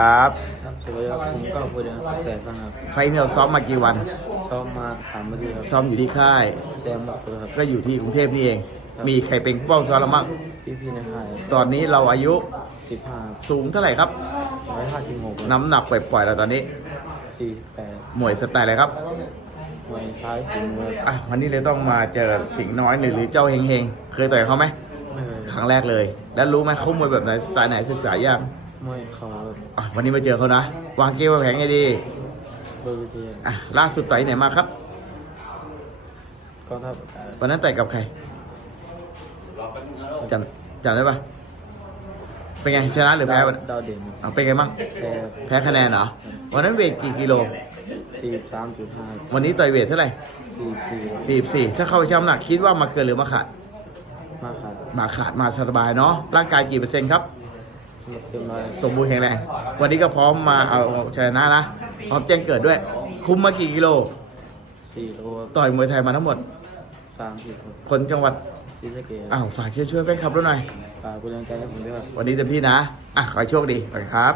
ครับครับสวัสดีครับผมก็พูดถึงแสนครับไฟล์นี้เราซ้อมมากี่วัน ซ้อมมาสามวันครับซ้อมอยู่ที่ค่าย แซมบอกเลยครับก็อยู่ที่กรุงเทพนี่เอง มีใครเป็นเป้าซ้อมเรามั่งพี่พี่ๆในค่ายตอนนี้เราอายุสิบห้าสูงเท่าไหร่ครับ ร้อยห้าสิบหกน้ำหนักปล่อยๆเราตอนนี้ สี่แปดหมวยสไตล์อะไรครับหน่วยซ้ายสิงห์เลยอะวันนี้เลยต้องมาเจอสิงห์น้อยหรือเจ้าเฮงเฮงเคยต่อยเขาไหมไม่เคยครั้งแรกเลย แล้วรู้ไหมเขามวยแบบไหนสไตล์ไหนศึกษายัง ไม่เขาอะวันนี้มาเจอเขานะ วางเกมวางแผนให้ดีเบอร์วิเทียนอะล่าสุดต่อยไหนมาครับ ก็ทับวันนั้นต่อยกับใครจำจำได้ปะเป็นไงชนะหรือแพ้วันดาวเด่นเอาเป็นไงบ้างแพ้แพ้คะแนนเหรอวันนั้นเวทกี่กิโล สี่สามจุดห้าวันนี้ต่อยเวทเท่าไหร่สี่สี่สี่สี่ถ้าเข้าไปช่ำหนักคิดว่ามาเกินหรือมาขาด มากครับ มาขาดมาสบายเนาะร่างกายกี่เปอร์เซ็นต์ครับเต็มร้อย สมบูรณ์แข็งแรง วันนี้ก็พร้อมมาเอาชนะนะ พร้อมแจ้งเกิดด้วย คุมมากี่กิโล สี่โลต่อยมวยไทยมาทั้งหมด สามสิบครับคนจังหวัดซีสะเกตอ้าวฝากเชื่อช่วยแฟนคลับด้วยหน่อย ฝากเป็นกำลังใจให้ผมด้วยครับวันนี้เต็มที่นะ อะ ขอให้โชคดีขอบคุณครับ